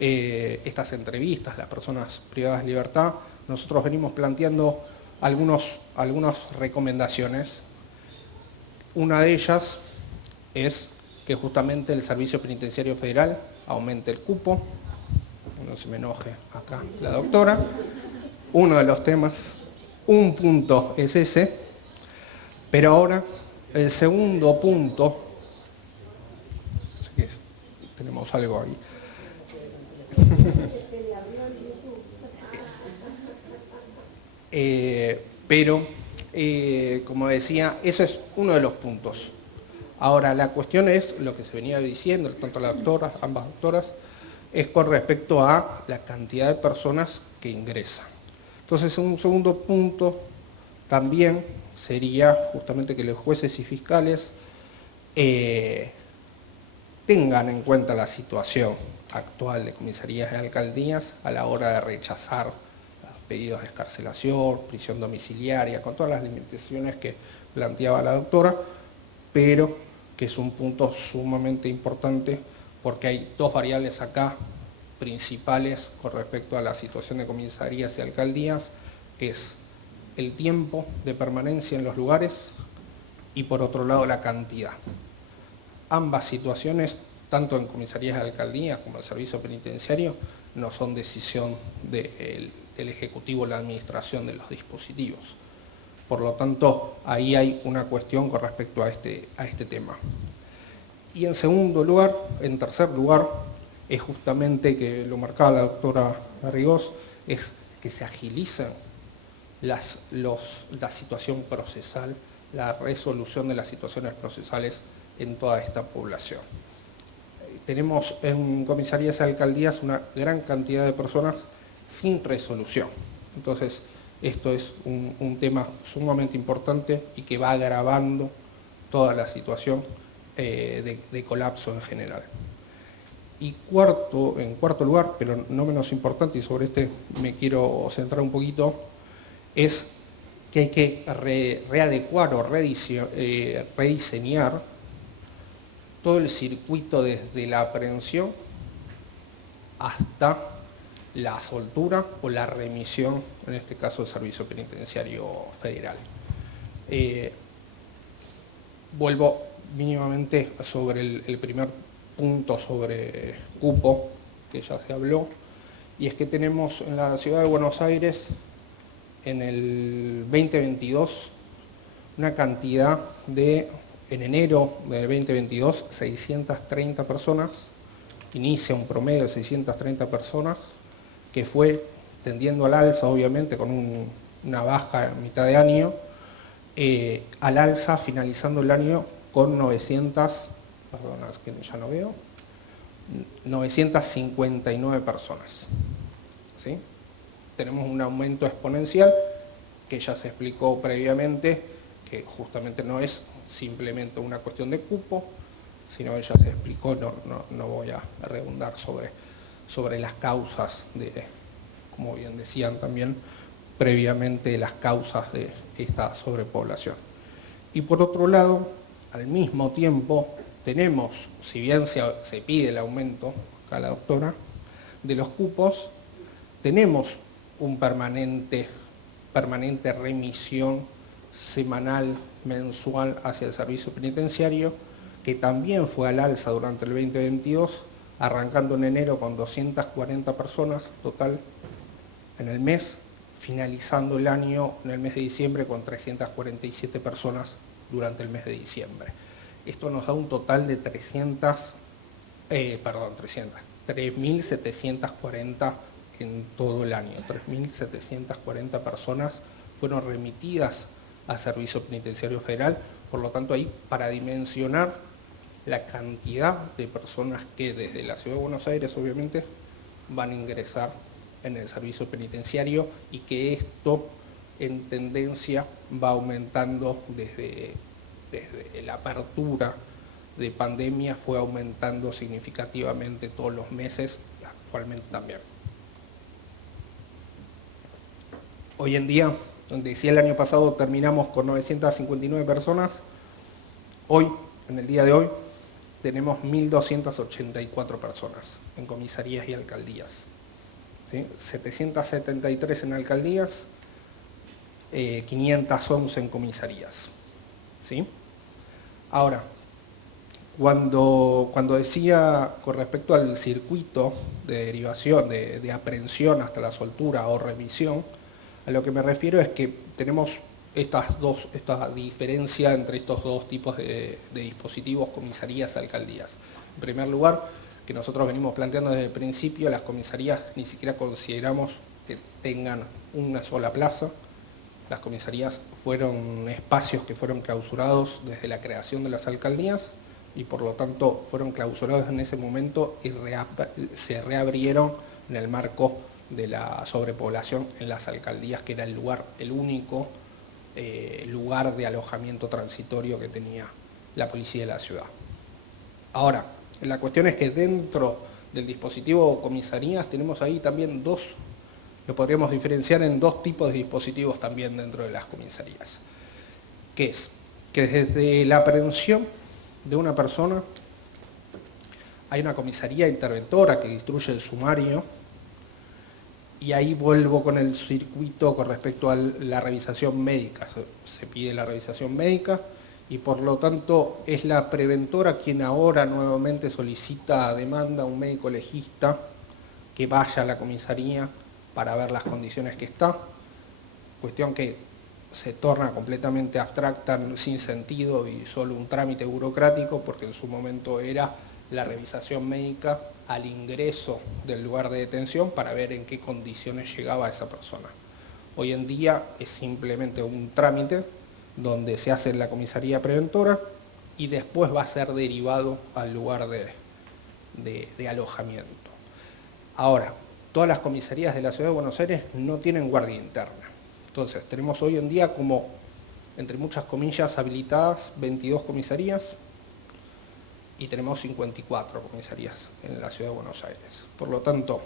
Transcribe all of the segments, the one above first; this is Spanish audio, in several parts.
estas entrevistas, las personas privadas de libertad, nosotros venimos planteando algunas recomendaciones. Una de ellas es que justamente el Servicio Penitenciario Federal aumente el cupo. No se me enoje acá la doctora. Uno de los temas, un punto es ese, pero ahora el segundo punto, no sé qué es, tenemos algo ahí. Como decía, ese es uno de los puntos. Ahora, la cuestión es, lo que se venía diciendo, tanto la doctora, ambas doctoras, es con respecto a la cantidad de personas que ingresan. Entonces, un segundo punto también sería justamente que los jueces y fiscales tengan en cuenta la situación actual de comisarías y alcaldías a la hora de rechazar pedidos de excarcelación, prisión domiciliaria, con todas las limitaciones que planteaba la doctora, pero que es un punto sumamente importante porque hay dos variables acá principales con respecto a la situación de comisarías y alcaldías, que es el tiempo de permanencia en los lugares y por otro lado la cantidad. Ambas situaciones, tanto en comisarías y alcaldías como en el servicio penitenciario, no son decisión del Ejecutivo o la administración de los dispositivos. Por lo tanto, ahí hay una cuestión con respecto a este tema. Y en segundo lugar, en tercer lugar, es justamente que lo marcaba la doctora Garrigós, es que se agilicen la situación procesal, la resolución de las situaciones procesales en toda esta población. Tenemos en comisarías y alcaldías una gran cantidad de personas sin resolución. Entonces, esto es un tema sumamente importante y que va agravando toda la situación de colapso en general. Y en cuarto lugar, pero no menos importante, y sobre este me quiero centrar un poquito, es que hay que readecuar o rediseñar todo el circuito desde la aprehensión hasta la soltura o la remisión, en este caso del Servicio Penitenciario Federal. Vuelvo mínimamente sobre el primer punto sobre cupo, que ya se habló, y es que tenemos en la ciudad de Buenos Aires, en el 2022, una cantidad de, en enero del 2022, 630 personas, inicia un promedio de 630 personas, que fue tendiendo al alza, obviamente, con una baja en mitad de año, al alza, finalizando el año con 959 personas. ¿Sí? Tenemos un aumento exponencial que ya se explicó previamente, que justamente no es simplemente una cuestión de cupo, sino que ya se explicó, no voy a redundar sobre las causas como bien decían también previamente, las causas de esta sobrepoblación. Y por otro lado, al mismo tiempo, tenemos, si bien se pide el aumento, acá la doctora, de los cupos, tenemos un permanente remisión semanal, mensual hacia el servicio penitenciario, que también fue al alza durante el 2022, arrancando en enero con 240 personas total en el mes, finalizando el año en el mes de diciembre con 347 personas durante el mes de diciembre. Esto nos da un total de 3.740 en todo el año. 3.740 personas fueron remitidas al Servicio Penitenciario Federal, por lo tanto ahí para dimensionar la cantidad de personas que desde la Ciudad de Buenos Aires obviamente van a ingresar en el servicio penitenciario y que esto en tendencia va aumentando desde la apertura de pandemia, fue aumentando significativamente todos los meses, actualmente también. Hoy en día, donde decía el año pasado terminamos con 959 personas, hoy, en el día de hoy, tenemos 1.284 personas en comisarías y alcaldías, ¿sí? 773 en alcaldías, 511 en comisarías, ¿sí? Ahora, cuando decía con respecto al circuito de derivación, de aprehensión hasta la soltura o remisión, a lo que me refiero es que tenemos esta diferencia entre estos dos tipos de dispositivos, comisarías y alcaldías. En primer lugar, que nosotros venimos planteando desde el principio, las comisarías ni siquiera consideramos que tengan una sola plaza. Las comisarías fueron espacios que fueron clausurados desde la creación de las alcaldías y por lo tanto fueron clausurados en ese momento y se reabrieron en el marco de la sobrepoblación en las alcaldías, que era el único lugar de alojamiento transitorio que tenía la policía de la ciudad. Ahora, la cuestión es que dentro del dispositivo comisarías tenemos ahí también lo podríamos diferenciar en dos tipos de dispositivos también dentro de las comisarías, que es que desde la aprehensión de una persona hay una comisaría interventora que instruye el sumario, y ahí vuelvo con el circuito con respecto a la revisación médica. Se pide la revisación médica y por lo tanto es la preventora quien ahora nuevamente solicita demanda a un médico legista que vaya a la comisaría para ver las condiciones que está, cuestión que se torna completamente abstracta, sin sentido y solo un trámite burocrático, porque en su momento era la revisación médica al ingreso del lugar de detención para ver en qué condiciones llegaba esa persona. Hoy en día es simplemente un trámite donde se hace en la comisaría preventora y después va a ser derivado al lugar de alojamiento. Ahora, todas las comisarías de la Ciudad de Buenos Aires no tienen guardia interna. Entonces, tenemos hoy en día como, entre muchas comillas, habilitadas 22 comisarías y tenemos 54 comisarías en la Ciudad de Buenos Aires. Por lo tanto,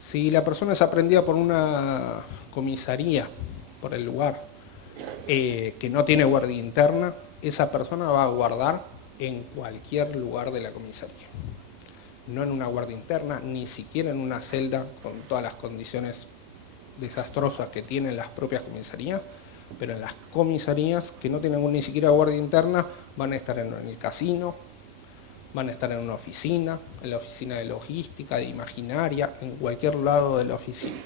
si la persona es aprehendida por una comisaría, por el lugar, que no tiene guardia interna, esa persona va a guardar en cualquier lugar de la comisaría. No en una guardia interna, ni siquiera en una celda con todas las condiciones desastrosas que tienen las propias comisarías, pero en las comisarías que no tienen ni siquiera guardia interna van a estar en el casino, van a estar en una oficina, en la oficina de logística, de imaginaria, en cualquier lado de la oficina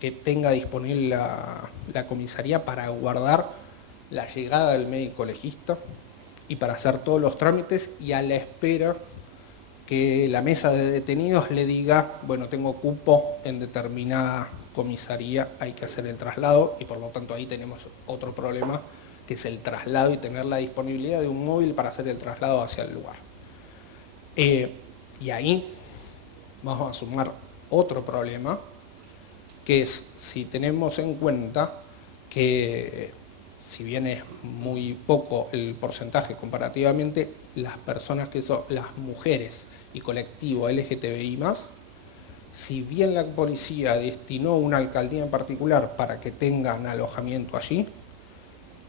que tenga disponible la comisaría para guardar la llegada del médico legista y para hacer todos los trámites y a la espera que la mesa de detenidos le diga, bueno, tengo cupo en determinada comisaría, hay que hacer el traslado y por lo tanto ahí tenemos otro problema que es el traslado y tener la disponibilidad de un móvil para hacer el traslado hacia el lugar. Y ahí vamos a sumar otro problema, que es si tenemos en cuenta que, si bien es muy poco el porcentaje comparativamente, las personas que son las mujeres y colectivo LGTBI+, si bien la policía destinó una alcaldía en particular para que tengan alojamiento allí,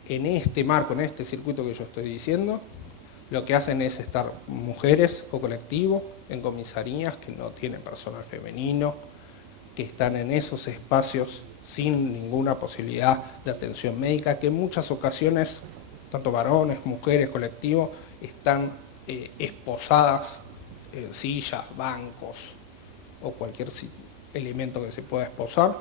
en este marco, en este circuito que yo estoy diciendo, lo que hacen es estar mujeres o colectivo en comisarías que no tienen personal femenino, que están en esos espacios sin ninguna posibilidad de atención médica, que en muchas ocasiones, tanto varones, mujeres, colectivos, están esposadas en sillas, bancos o cualquier elemento que se pueda esposar,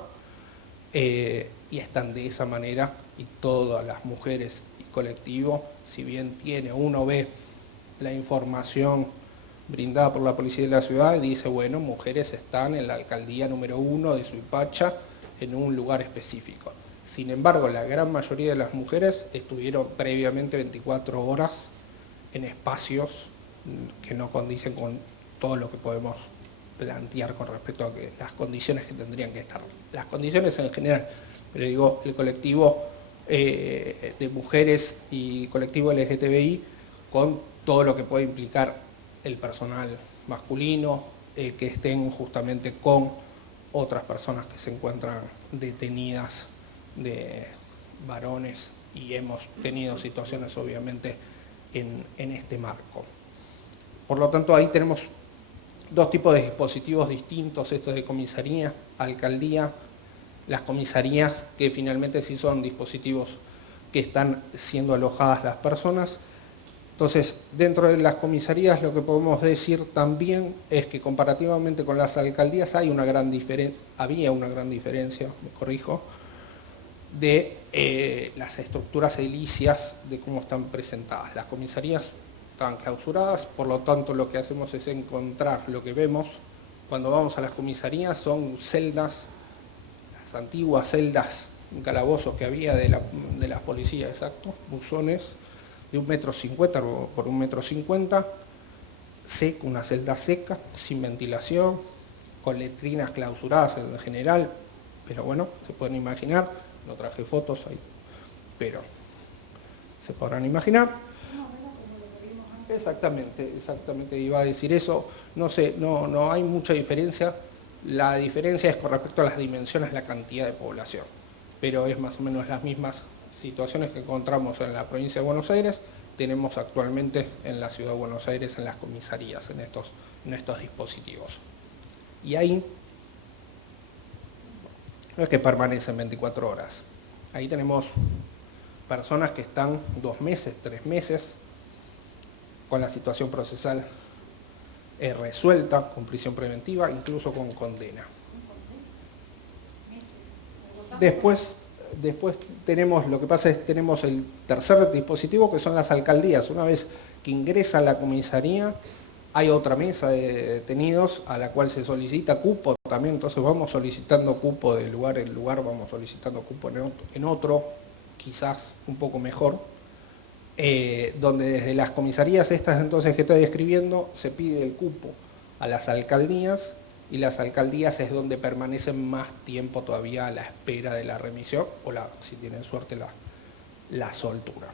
y están de esa manera, y todas las mujeres y colectivos, si bien uno ve la información brindada por la policía de la ciudad y dice, bueno, mujeres están en la alcaldía número 1 de Suipacha en un lugar específico. Sin embargo, la gran mayoría de las mujeres estuvieron previamente 24 horas en espacios que no condicen con todo lo que podemos plantear con respecto a que las condiciones que tendrían que estar. Las condiciones en general, pero digo, el colectivo de mujeres y colectivo LGTBI con todo lo que puede implicar el personal masculino, que estén justamente con otras personas que se encuentran detenidas de varones, y hemos tenido situaciones obviamente en este marco. Por lo tanto, ahí tenemos dos tipos de dispositivos distintos, estos de comisaría, alcaldía, las comisarías que finalmente sí son dispositivos que están siendo alojadas las personas. Entonces, dentro de las comisarías lo que podemos decir también es que comparativamente con las alcaldías había una gran diferencia, me corrijo, de las estructuras edilicias, de cómo están presentadas. Las comisarías están clausuradas, por lo tanto lo que hacemos es encontrar lo que vemos cuando vamos a las comisarías, son celdas, las antiguas celdas, calabozos que había de las policías, exacto, buzones de 1,50 m por 1,50 m, seco, una celda seca, sin ventilación, con letrinas clausuradas en general, pero bueno, se pueden imaginar, no traje fotos ahí, pero se podrán imaginar. Exactamente, iba a decir eso. No sé, no hay mucha diferencia. La diferencia es con respecto a las dimensiones, la cantidad de población, pero es más o menos las mismas situaciones que encontramos en la provincia de Buenos Aires, tenemos actualmente en la ciudad de Buenos Aires, en las comisarías, en estos dispositivos. Y ahí no es que permanecen 24 horas. Ahí tenemos personas que están 2 meses, 3 meses, con la situación procesal resuelta, con prisión preventiva, incluso con condena. Después tenemos, lo que pasa es que tenemos el tercer dispositivo, que son las alcaldías. Una vez que ingresa a la comisaría, hay otra mesa de detenidos a la cual se solicita cupo también, entonces vamos solicitando cupo de lugar en lugar, vamos solicitando cupo en otro, quizás un poco mejor, donde desde las comisarías estas entonces que estoy describiendo se pide el cupo a las alcaldías, y las alcaldías es donde permanecen más tiempo todavía a la espera de la remisión o, si tienen suerte, la soltura.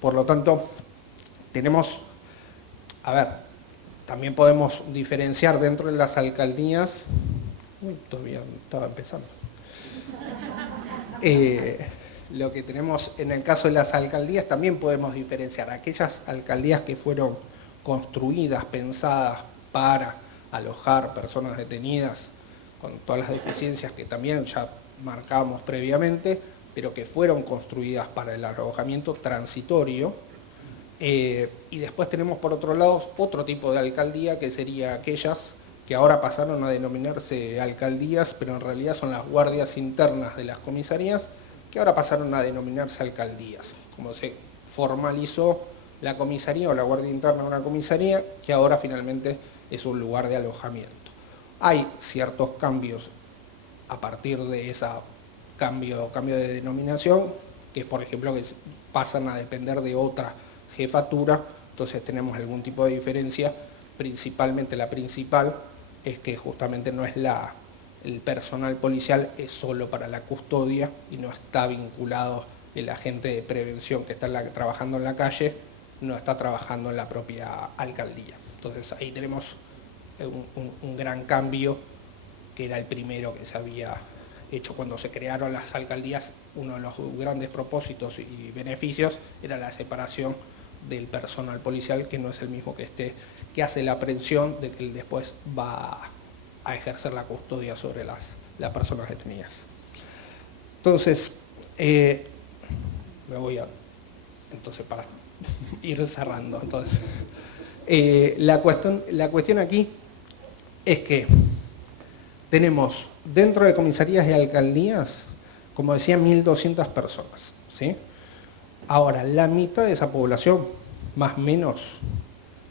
Por lo tanto, tenemos, también podemos diferenciar dentro de las alcaldías, todavía estaba empezando, lo que tenemos en el caso de las alcaldías, también podemos diferenciar aquellas alcaldías que fueron construidas, pensadas para alojar personas detenidas con todas las deficiencias que también ya marcábamos previamente, pero que fueron construidas para el alojamiento transitorio. Y después tenemos por otro lado otro tipo de alcaldía, que sería aquellas que ahora pasaron a denominarse alcaldías, pero en realidad son las guardias internas de las comisarías, que ahora pasaron a denominarse alcaldías, como se formalizó la comisaría o la guardia interna de una comisaría, que ahora finalmente es un lugar de alojamiento. Hay ciertos cambios a partir de ese cambio de denominación, que por ejemplo que pasan a depender de otra jefatura, entonces tenemos algún tipo de diferencia. Principalmente la principal es que justamente no es el personal policial, es solo para la custodia y no está vinculado el agente de prevención que está trabajando en la calle, no está trabajando en la propia alcaldía. Entonces ahí tenemos un gran cambio, que era el primero que se había hecho cuando se crearon las alcaldías. Uno de los grandes propósitos y beneficios era la separación del personal policial, que no es el mismo que hace la aprehensión, de que él después va a ejercer la custodia sobre las personas detenidas. Entonces, me voy a... Entonces, para ir cerrando, entonces, la cuestión aquí es que tenemos dentro de comisarías y alcaldías, como decía, 1.200 personas, ¿sí? Ahora, la mitad de esa población, más o menos,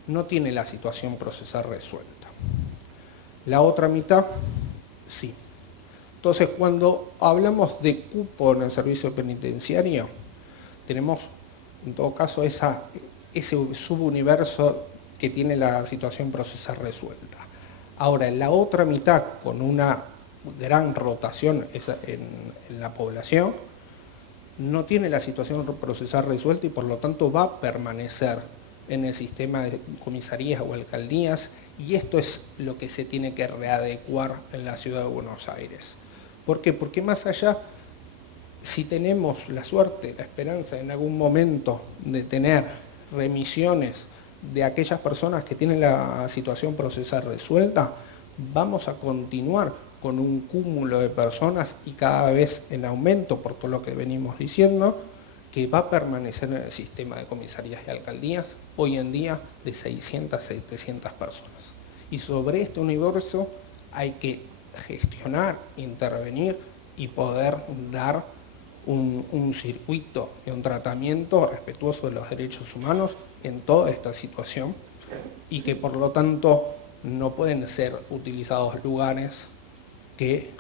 no tiene la situación procesal resuelta. La otra mitad, sí. Entonces, cuando hablamos de cupo en el servicio penitenciario, tenemos, en todo caso, ese subuniverso que tiene la situación procesal resuelta. Ahora, en la otra mitad, con una gran rotación en la población, no tiene la situación procesal resuelta y por lo tanto va a permanecer en el sistema de comisarías o alcaldías, y esto es lo que se tiene que readecuar en la ciudad de Buenos Aires. ¿Por qué? Porque más allá, si tenemos la suerte, la esperanza en algún momento de tener remisiones de aquellas personas que tienen la situación procesal resuelta, vamos a continuar con un cúmulo de personas y cada vez en aumento, por todo lo que venimos diciendo, que va a permanecer en el sistema de comisarías y alcaldías, hoy en día de 600 a 700 personas. Y sobre este universo hay que gestionar, intervenir y poder dar un circuito y un tratamiento respetuoso de los derechos humanos en toda esta situación, y que por lo tanto no pueden ser utilizados lugares que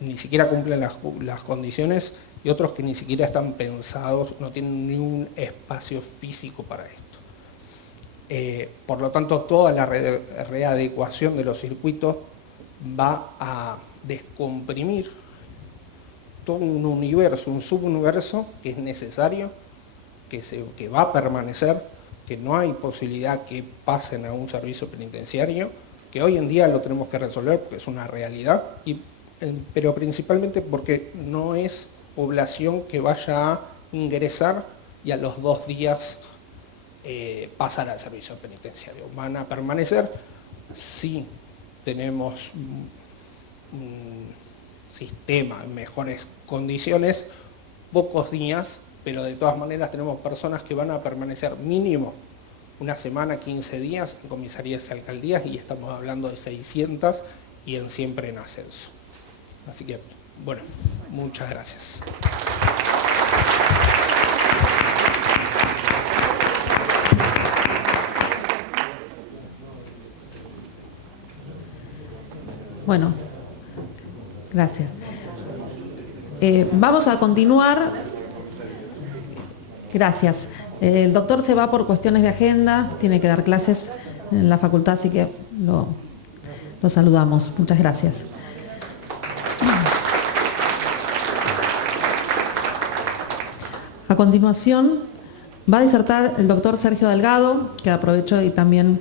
ni siquiera cumplen las condiciones y otros que ni siquiera están pensados, no tienen ni un espacio físico para esto. Por lo tanto, toda la readecuación de los circuitos va a descomprimir todo un universo, un subuniverso que es necesario, que va a permanecer, que no hay posibilidad que pasen a un servicio penitenciario, que hoy en día lo tenemos que resolver porque es una realidad, pero principalmente porque no es población que vaya a ingresar y a los 2 días pasar al servicio penitenciario. Van a permanecer si tenemos un sistema en mejores condiciones, pocos días, pero de todas maneras tenemos personas que van a permanecer mínimo una semana, 15 días en comisarías y alcaldías, y estamos hablando de 600 y siempre en ascenso. Así que, bueno, muchas gracias. Bueno, gracias. Vamos a continuar. Gracias. El doctor se va por cuestiones de agenda, tiene que dar clases en la facultad, así que lo saludamos. Muchas gracias. A continuación va a disertar el doctor Sergio Delgado, que aprovecho y también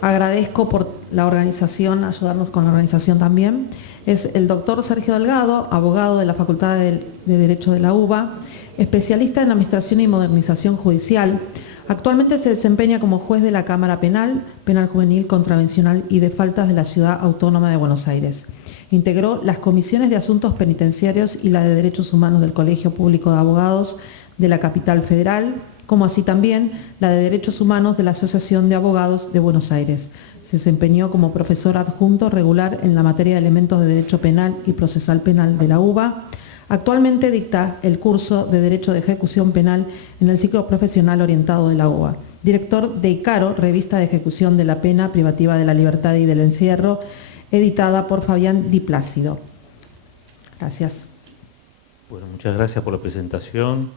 agradezco por la organización, ayudarnos con la organización también. Es el doctor Sergio Delgado, abogado de la Facultad de Derecho de la UBA, especialista en Administración y Modernización Judicial. Actualmente se desempeña como juez de la Cámara Penal, Penal Juvenil, Contravencional y de Faltas de la Ciudad Autónoma de Buenos Aires. Integró las comisiones de Asuntos Penitenciarios y la de Derechos Humanos del Colegio Público de Abogados de la Capital Federal, como así también la de Derechos Humanos de la Asociación de Abogados de Buenos Aires. Se desempeñó como profesor adjunto regular en la materia de elementos de Derecho Penal y Procesal Penal de la UBA. Actualmente dicta el curso de Derecho de Ejecución Penal en el ciclo profesional orientado de la UBA. Director de ICARO, revista de ejecución de la pena privativa de la libertad y del encierro, editada por Fabián Di Plácido. Gracias. Bueno, muchas gracias por la presentación.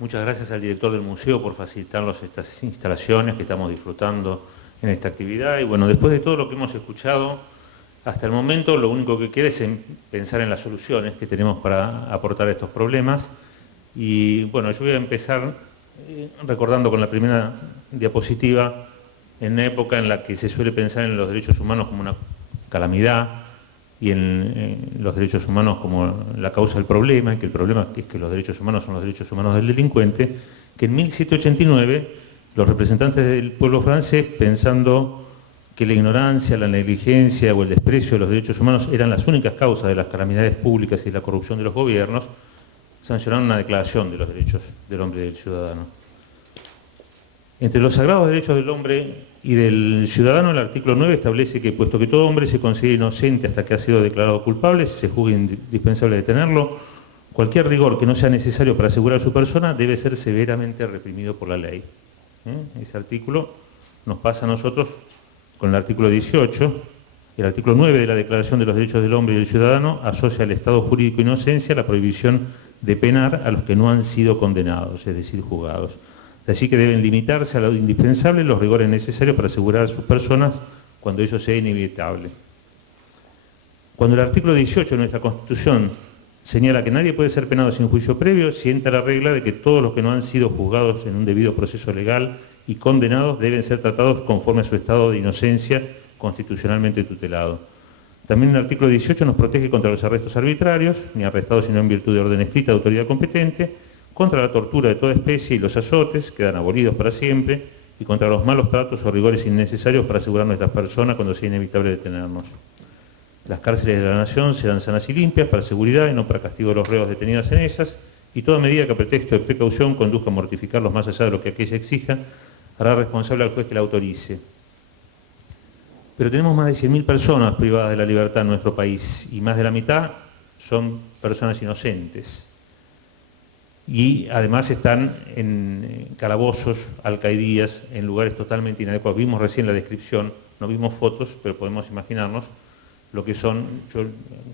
Muchas gracias al director del museo por facilitarnos estas instalaciones que estamos disfrutando en esta actividad. Y bueno, después de todo lo que hemos escuchado hasta el momento, lo único que queda es pensar en las soluciones que tenemos para aportar a estos problemas. Y bueno, yo voy a empezar recordando con la primera diapositiva, en una época en la que se suele pensar en los derechos humanos como una calamidad y en los derechos humanos como la causa del problema, y que el problema es que los derechos humanos son los derechos humanos del delincuente, que en 1789 los representantes del pueblo francés, pensando que la ignorancia, la negligencia o el desprecio de los derechos humanos eran las únicas causas de las calamidades públicas y de la corrupción de los gobiernos, sancionaron una declaración de los derechos del hombre y del ciudadano. Entre los sagrados derechos del hombre y del ciudadano, el artículo 9 establece que, puesto que todo hombre se considera inocente hasta que ha sido declarado culpable, si se juzga indispensable detenerlo, cualquier rigor que no sea necesario para asegurar su persona debe ser severamente reprimido por la ley. Ese artículo nos pasa a nosotros con el artículo 18. El artículo 9 de la Declaración de los Derechos del Hombre y del Ciudadano asocia al Estado jurídico de inocencia la prohibición de penar a los que no han sido condenados, es decir, juzgados. Así que deben limitarse a lo indispensable los rigores necesarios para asegurar a sus personas cuando ello sea inevitable. Cuando el artículo 18 de nuestra Constitución señala que nadie puede ser penado sin juicio previo, sienta la regla de que todos los que no han sido juzgados en un debido proceso legal y condenados deben ser tratados conforme a su estado de inocencia constitucionalmente tutelado. También el artículo 18 nos protege contra los arrestos arbitrarios, ni arrestados sino en virtud de orden escrita de autoridad competente, contra la tortura de toda especie y los azotes, quedan abolidos para siempre, y contra los malos tratos o rigores innecesarios para asegurar nuestras personas cuando sea inevitable detenernos. Las cárceles de la Nación serán sanas y limpias para seguridad y no para castigo de los reos detenidos en ellas, y toda medida que a pretexto de precaución conduzca a mortificarlos más allá de lo que aquella exija, hará responsable al juez que la autorice. Pero tenemos más de 100.000 personas privadas de la libertad en nuestro país, y más de la mitad son personas inocentes. Y además están en calabozos, alcaidías, en lugares totalmente inadecuados. Vimos recién la descripción, no vimos fotos, pero podemos imaginarnos lo que son. Yo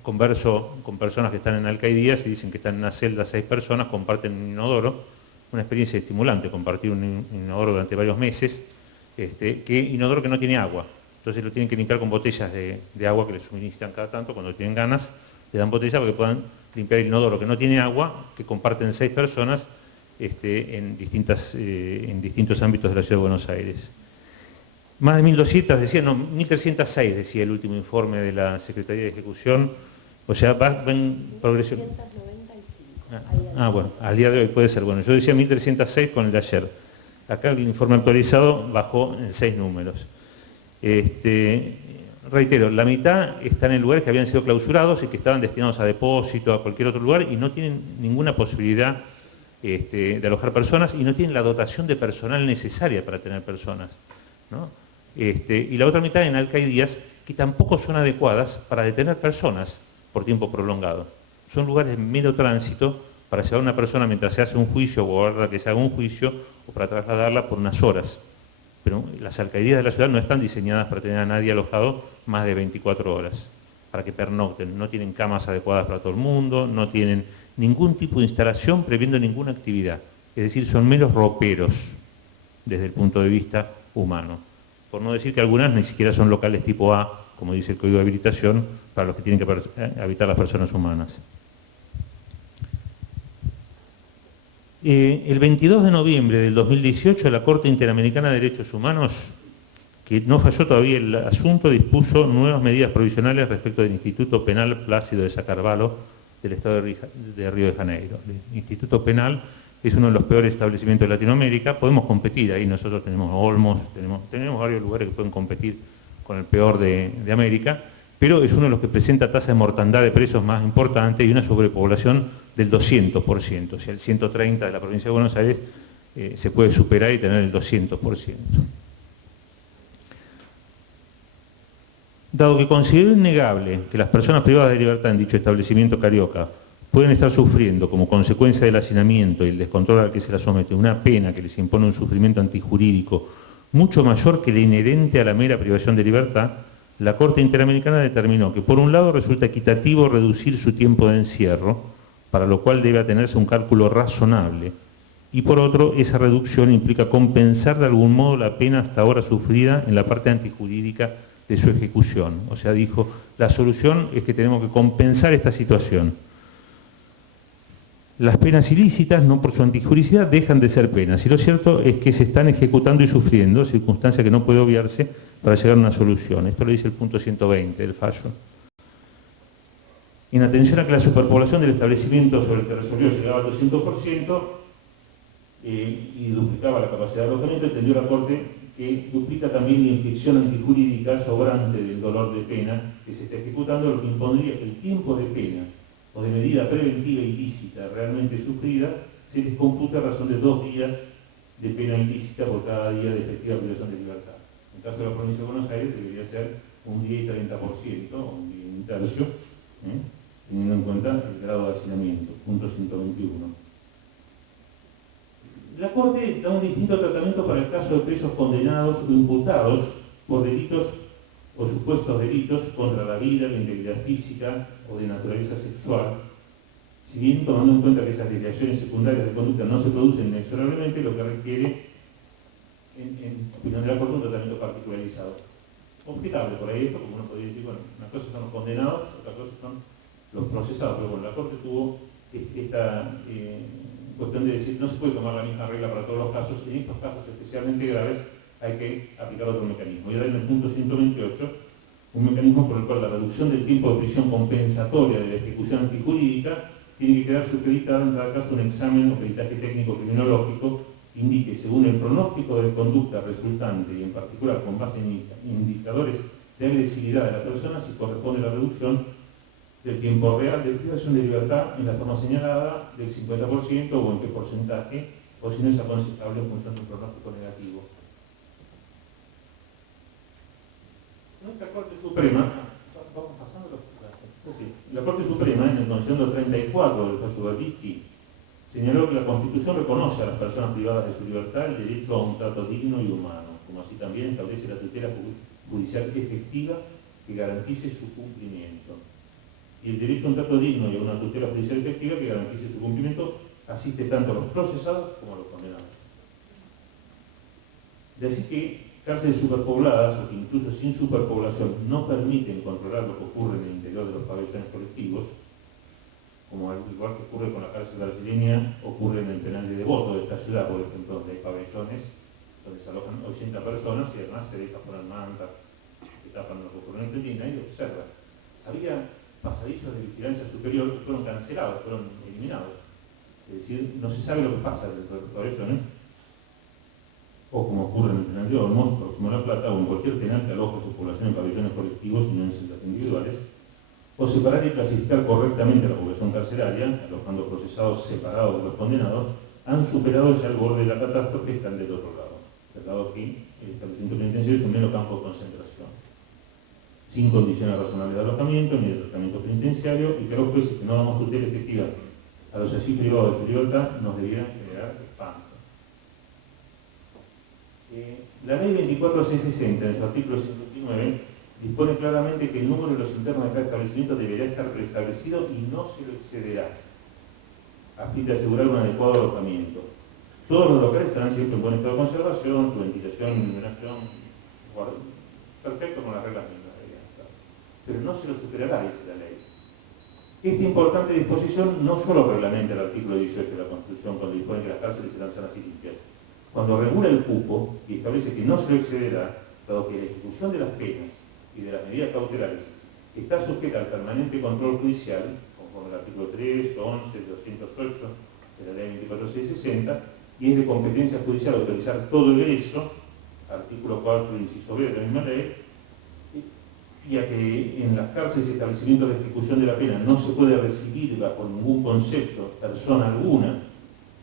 converso con personas que están en alcaidías y dicen que están en una celda 6 personas, comparten un inodoro, una experiencia estimulante, compartir un inodoro durante varios meses, inodoro que no tiene agua, entonces lo tienen que limpiar con botellas de agua que les suministran cada tanto, cuando tienen ganas, le dan botellas para que puedan limpiar el inodoro que no tiene agua, que comparten 6 personas en distintos ámbitos de la Ciudad de Buenos Aires. Más de 1.200, decía, no, 1.306 decía el último informe de la Secretaría de Ejecución, o sea, va en progresión. 1.395. Bueno, al día de hoy puede ser. Bueno, yo decía 1.306 con el de ayer. Acá el informe actualizado bajó en 6 números. Reitero, la mitad están en lugares que habían sido clausurados y que estaban destinados a depósito, a cualquier otro lugar, y no tienen ninguna posibilidad de alojar personas y no tienen la dotación de personal necesaria para tener personas, ¿no? Y la otra mitad en alcaidías que tampoco son adecuadas para detener personas por tiempo prolongado. Son lugares de mero tránsito para llevar a una persona mientras se hace un juicio o ahora que se haga un juicio o para trasladarla por unas horas. Pero las alcaidías de la ciudad no están diseñadas para tener a nadie alojado más de 24 horas, para que pernocten. No tienen camas adecuadas para todo el mundo, no tienen ningún tipo de instalación previendo ninguna actividad. Es decir, son meros roperos desde el punto de vista humano. Por no decir que algunas ni siquiera son locales tipo A, como dice el Código de Habilitación, para los que tienen que habitar las personas humanas. El 22 de noviembre del 2018, la Corte Interamericana de Derechos Humanos, que no falló todavía el asunto, dispuso nuevas medidas provisionales respecto del Instituto Penal Plácido de Sacarvalho del Estado de Río de Janeiro. El Instituto Penal es uno de los peores establecimientos de Latinoamérica. Podemos competir ahí, nosotros tenemos Olmos, tenemos varios lugares que pueden competir con el peor de América, pero es uno de los que presenta tasa de mortandad de presos más importante y una sobrepoblación del 200%, o sea, el 130% de la provincia de Buenos Aires se puede superar y tener el 200%. Dado que considero innegable que las personas privadas de libertad en dicho establecimiento carioca pueden estar sufriendo como consecuencia del hacinamiento y el descontrol al que se las somete una pena que les impone un sufrimiento antijurídico mucho mayor que el inherente a la mera privación de libertad, la Corte Interamericana determinó que por un lado resulta equitativo reducir su tiempo de encierro, para lo cual debe atenerse un cálculo razonable, y por otro, esa reducción implica compensar de algún modo la pena hasta ahora sufrida en la parte antijurídica de su ejecución. O sea, dijo, la solución es que tenemos que compensar esta situación. Las penas ilícitas, no por su antijuricidad, dejan de ser penas, y lo cierto es que se están ejecutando y sufriendo, circunstancia que no puede obviarse para llegar a una solución. Esto lo dice el punto 120 del fallo. En atención a que la superpoblación del establecimiento sobre el que resolvió llegaba al 200% y duplicaba la capacidad de alojamiento, entendió la Corte que duplica también la inflexión antijurídica sobrante del dolor de pena que se está ejecutando, lo que impondría que el tiempo de pena o de medida preventiva ilícita realmente sufrida se les computa a razón de 2 días de pena ilícita por cada día de efectiva privación de libertad. En el caso de la provincia de Buenos Aires debería ser 1 día y 30%, un día y un tercio, teniendo en cuenta el grado de hacinamiento, punto 121. La Corte da un distinto tratamiento para el caso de presos condenados o imputados por delitos o supuestos delitos contra la vida, la integridad física o de naturaleza sexual. Si bien tomando en cuenta que esas desviaciones secundarias de conducta no se producen inexorablemente, lo que requiere, en opinión de la Corte, un tratamiento particularizado. Objetable por ahí esto, como uno podría decir, bueno, una cosa son los condenados, otra cosa son los procesados, pero bueno, la Corte tuvo esta cuestión de decir, no se puede tomar la misma regla para todos los casos, en estos casos especialmente graves hay que aplicar otro mecanismo. Y ahora en el punto 128, un mecanismo por el cual la reducción del tiempo de prisión compensatoria de la ejecución antijurídica tiene que quedar supeditada en cada caso un examen o peritaje técnico criminológico indique, según el pronóstico de conducta resultante y en particular con base en indicadores de agresividad de la persona, si corresponde la reducción del tiempo real de privación de libertad en la forma señalada del 50% o en qué porcentaje, o si no es aconsejable en función de un pronóstico negativo. Nuestra Corte Suprema, la Corte Suprema, en el considerando 34 del caso Babicki, señaló que la Constitución reconoce a las personas privadas de su libertad el derecho a un trato digno y humano, como así también establece la tutela judicial efectiva que garantice su cumplimiento. Y el derecho a un trato digno y a una tutela judicial efectiva que garantice su cumplimiento asiste tanto a los procesados como a los condenados. De así que cárceles superpobladas, o que incluso sin superpoblación no permiten controlar lo que ocurre en el interior de los pabellones colectivos, como al igual que ocurre con la cárcel brasileña, ocurre en el penal de Devoto de esta ciudad, por ejemplo, donde hay pabellones donde se alojan 80 personas y además se deja poner mantas que tapan lo que ocurre en el penal y nadie observa. Había pasadizos de vigilancia superior que fueron cancelados, fueron eliminados. Es decir, no se sabe lo que pasa dentro de los pabellones, o como ocurre en el penal de Olmos, próximo a La Plata, o en cualquier penal que aloje su población en pabellones colectivos y no en celdas individuales, o separar y clasificar correctamente a la población carcelaria, alojando procesados separados de los condenados, han superado ya el borde de la catástrofe y están del otro lado. Del lado que el establecimiento penitenciario es un mero campo de concentración, sin condiciones razonables de alojamiento ni de tratamiento penitenciario, y que los jueces que no damos tutela efectiva a los así privados de su libertad nos debieran generar espanto. La ley 24660, en su artículo 129, dispone claramente que el número de los internos de cada establecimiento deberá estar preestablecido y no se lo excederá, a fin de asegurar un adecuado alojamiento. Todos los locales estarán siempre en buen estado de conservación, su ventilación y iluminación, perfecto con las reglas mismas, pero no se lo superará, dice la ley. Esta importante disposición no solo reglamenta el artículo 18 de la Constitución, cuando dispone que las cárceles serán sanas y limpias, cuando regula el cupo y establece que no se lo excederá, dado que la ejecución de las penas y de las medidas cautelares está sujeta al permanente control judicial, conforme al artículo 3, 11, 208 de la ley 24660, y es de competencia judicial autorizar todo eso, artículo 4, inciso B de la misma ley, y a que en las cárceles y establecimientos de ejecución de la pena no se puede recibir bajo ningún concepto persona alguna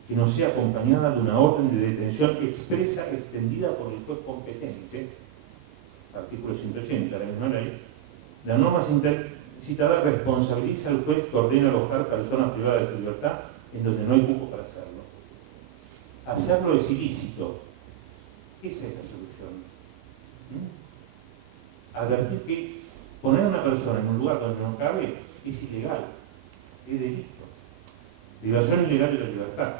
que no sea acompañada de una orden de detención expresa extendida por el juez competente, artículo 180 de la misma ley. La norma citada responsabiliza al juez que ordena alojar personas privadas de su libertad en donde no hay cupo para hacerlo. Hacerlo es ilícito. Esa es la solución. Advertir que poner a una persona en un lugar donde no cabe es ilegal, es delito. Privación ilegal de la libertad.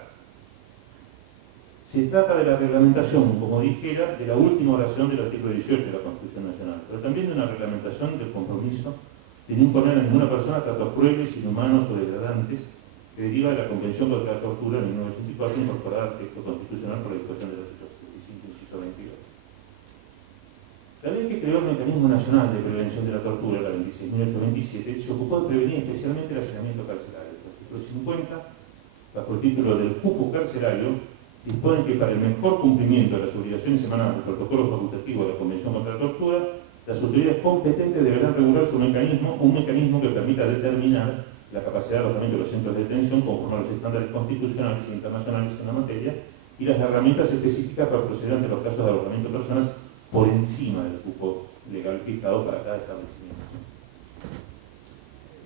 Se trata de la reglamentación, como dijera, de la última oración del artículo 18 de la Constitución Nacional, pero también de una reglamentación del compromiso de no imponer a ninguna persona tratos crueles, inhumanos o degradantes que deriva de la Convención contra la Tortura de 1984, incorporada al texto constitucional por la disposición del artículo 75, inciso 22. La ley que creó el Mecanismo Nacional de Prevención de la Tortura, la 26.827, se ocupó de prevenir especialmente el hacinamiento carcelario. El artículo 50, bajo el título del cupo carcelario, dispone que para el mejor cumplimiento de las obligaciones emanadas del protocolo facultativo de la Convención contra la Tortura, las autoridades competentes deberán regular un mecanismo que permita determinar la capacidad de alojamiento de los centros de detención conforme a los estándares constitucionales e internacionales en la materia y las herramientas específicas para proceder ante los casos de alojamiento de personas por encima del cupo legal fijado para cada establecimiento.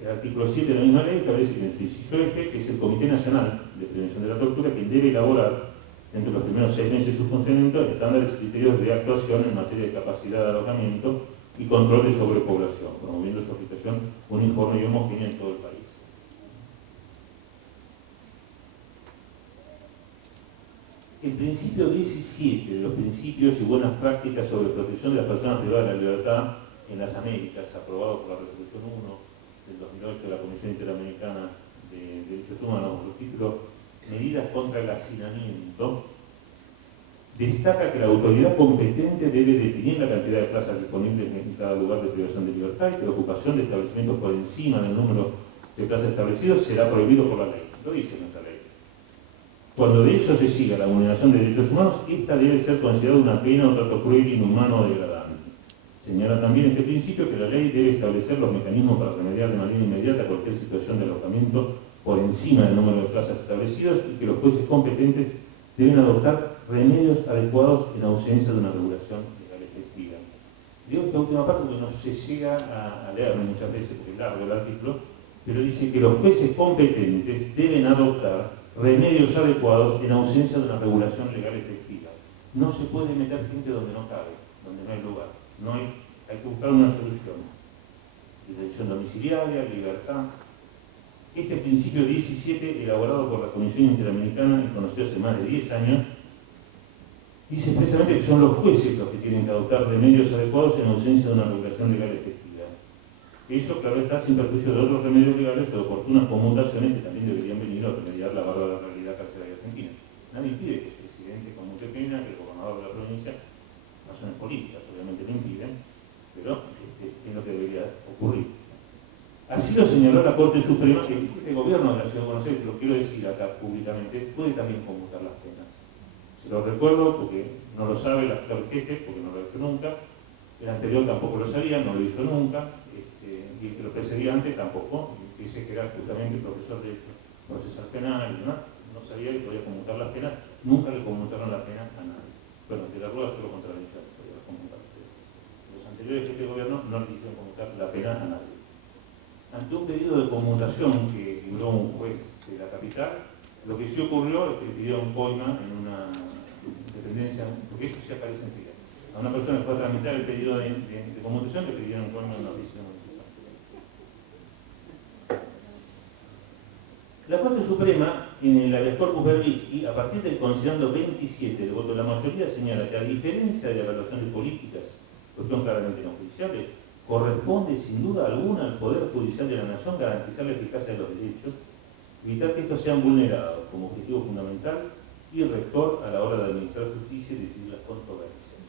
El artículo 7 de la misma ley establece que en su inciso F, que es el Comité Nacional de Prevención de la Tortura, quien debe elaborar dentro de los primeros 6 meses de su funcionamiento estándares y criterios de actuación en materia de capacidad de alojamiento y control de sobrepoblación, promoviendo su aplicación uniforme y homogénea en todo el país. El principio 17 de los principios y buenas prácticas sobre protección de las personas privadas de la libertad en las Américas, aprobado por la Resolución 1 del 2008 de la Comisión Interamericana de Derechos Humanos, con el título Medidas contra el hacinamiento, destaca que la autoridad competente debe definir la cantidad de plazas disponibles en cada lugar de privación de libertad y que la ocupación de establecimientos por encima del número de plazas establecidos será prohibido por la ley. Lo dice nuestra ley. Cuando de hecho se siga la vulneración de derechos humanos, esta debe ser considerada una pena o trato cruel, inhumano o degradante. Señala también este principio que la ley debe establecer los mecanismos para remediar de manera inmediata cualquier situación de alojamiento por encima del número de plazas establecidos y que los jueces competentes deben adoptar remedios adecuados en ausencia de una regulación legal efectiva. Digo esta última parte porque no se llega a leer muchas veces porque es largo el artículo, pero dice que los jueces competentes deben adoptar remedios adecuados en ausencia de una regulación legal efectiva. No se puede meter gente donde no cabe, donde no hay lugar. Hay que buscar una solución. Detención domiciliaria, libertad. Este principio 17, elaborado por la Comisión Interamericana y conocido hace más de 10 años, dice expresamente que son los jueces los que tienen que adoptar remedios adecuados en ausencia de una regulación legal efectiva. Eso, claro está, sin perjuicio de otros remedios legales o de oportunas conmutaciones que también deberían venir a remediar la bárbara realidad carcelaria argentina. Nadie impide que el presidente conmute pena, que el gobernador de la provincia, razones políticas obviamente lo impiden, pero es lo que debería ocurrir. Así lo señaló la Corte Suprema, que este gobierno de la Ciudad de Buenos Aires, lo quiero decir acá públicamente, puede también conmutar las penas. Se lo recuerdo porque no lo sabe la actual jefe, porque no lo ha hecho nunca, el anterior tampoco lo sabía, no lo hizo nunca, y el que lo precedía antes tampoco, que ese que era justamente profesor de procesal penal y demás, no sabía que podía conmutar las penas, nunca le conmutaron la pena a nadie. Bueno, de la Rúa solo contradice, podía conmutarse. Los anteriores jefes de gobierno no le hicieron conmutar la pena a nadie. Ante un pedido de conmutación que libró un juez de la capital, lo que sí ocurrió es que pidieron coima en una dependencia, porque eso sí aparece enseguida. A una persona que fue a tramitar el pedido de conmutación le pidieron coima en la oficina municipal. La Corte Suprema, en el habeas corpus verbisci, a partir del considerando 27 del voto de la mayoría, señala que a diferencia de la evaluación de políticas, cuestión claramente no judiciales, corresponde sin duda alguna al Poder Judicial de la Nación garantizar la eficacia de los derechos, evitar que estos sean vulnerados como objetivo fundamental y rector a la hora de administrar justicia y decidir las controversias.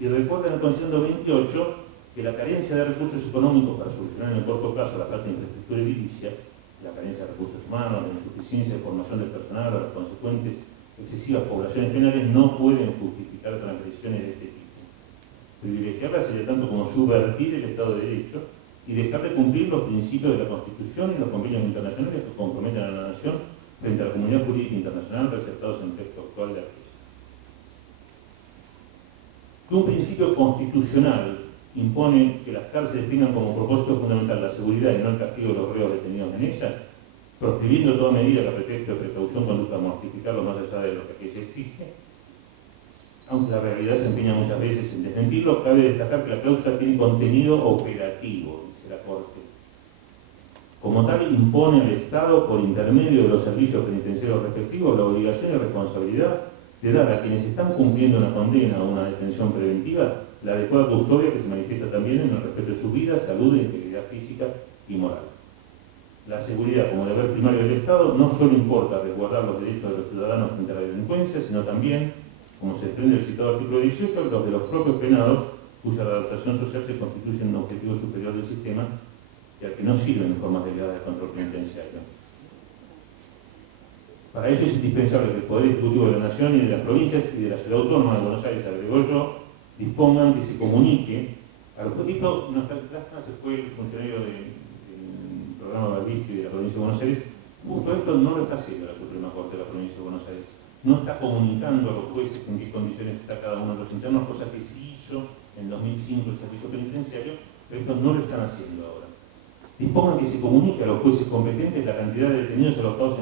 Y recuerda en el considerando 28 que la carencia de recursos económicos para solucionar en el corto plazo la falta de infraestructura edilicia, la carencia de recursos humanos, la insuficiencia de formación del personal o las consecuentes excesivas poblaciones penales no pueden justificar transgresiones de este tipo. Privilegiarla sería tanto como subvertir el Estado de Derecho y dejar de cumplir los principios de la Constitución y los convenios internacionales que comprometen a la nación frente a la comunidad jurídica internacional receptados en el texto actual de la ley. Que un principio constitucional impone que las cárceles tengan como propósito fundamental la seguridad y no el castigo de los reos detenidos en ellas, proscribiendo toda medida que a pretexto de precaución conduzca a mortificarlo más allá de lo que aquella exige. Aunque la realidad se empeña muchas veces en desmentirlo, cabe destacar que la cláusula tiene contenido operativo, dice la Corte. Como tal, impone al Estado, por intermedio de los servicios penitenciarios respectivos, la obligación y responsabilidad de dar a quienes están cumpliendo una condena o una detención preventiva la adecuada custodia que se manifiesta también en el respeto de su vida, salud e integridad física y moral. La seguridad como deber primario del Estado no solo importa resguardar los derechos de los ciudadanos frente a la delincuencia, sino también, como se desprende del citado artículo 18, los de los propios penados, cuya adaptación social se constituye en un objetivo superior del sistema y al que no sirven formas derivadas del control penitenciario. Para ello es indispensable que el Poder Ejecutivo de la Nación y de las provincias y de la Ciudad Autónoma de Buenos Aires, agregó yo, dispongan que se comunique a los esto no está en plasma, se fue el funcionario del programa Verbisci de la provincia de Buenos Aires, justo esto no lo está haciendo la Suprema Corte de la provincia de Buenos Aires. No está comunicando a los jueces en qué condiciones está cada uno de los internos, cosa que sí hizo en 2005 el servicio penitenciario, pero esto no lo están haciendo ahora. Dispongan que se comunique a los jueces competentes la cantidad de detenidos alojados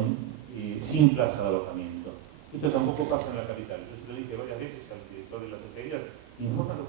sin plaza de alojamiento. Esto tampoco pasa en la capital. Yo se lo dije varias veces al director de las hospederías, informa a los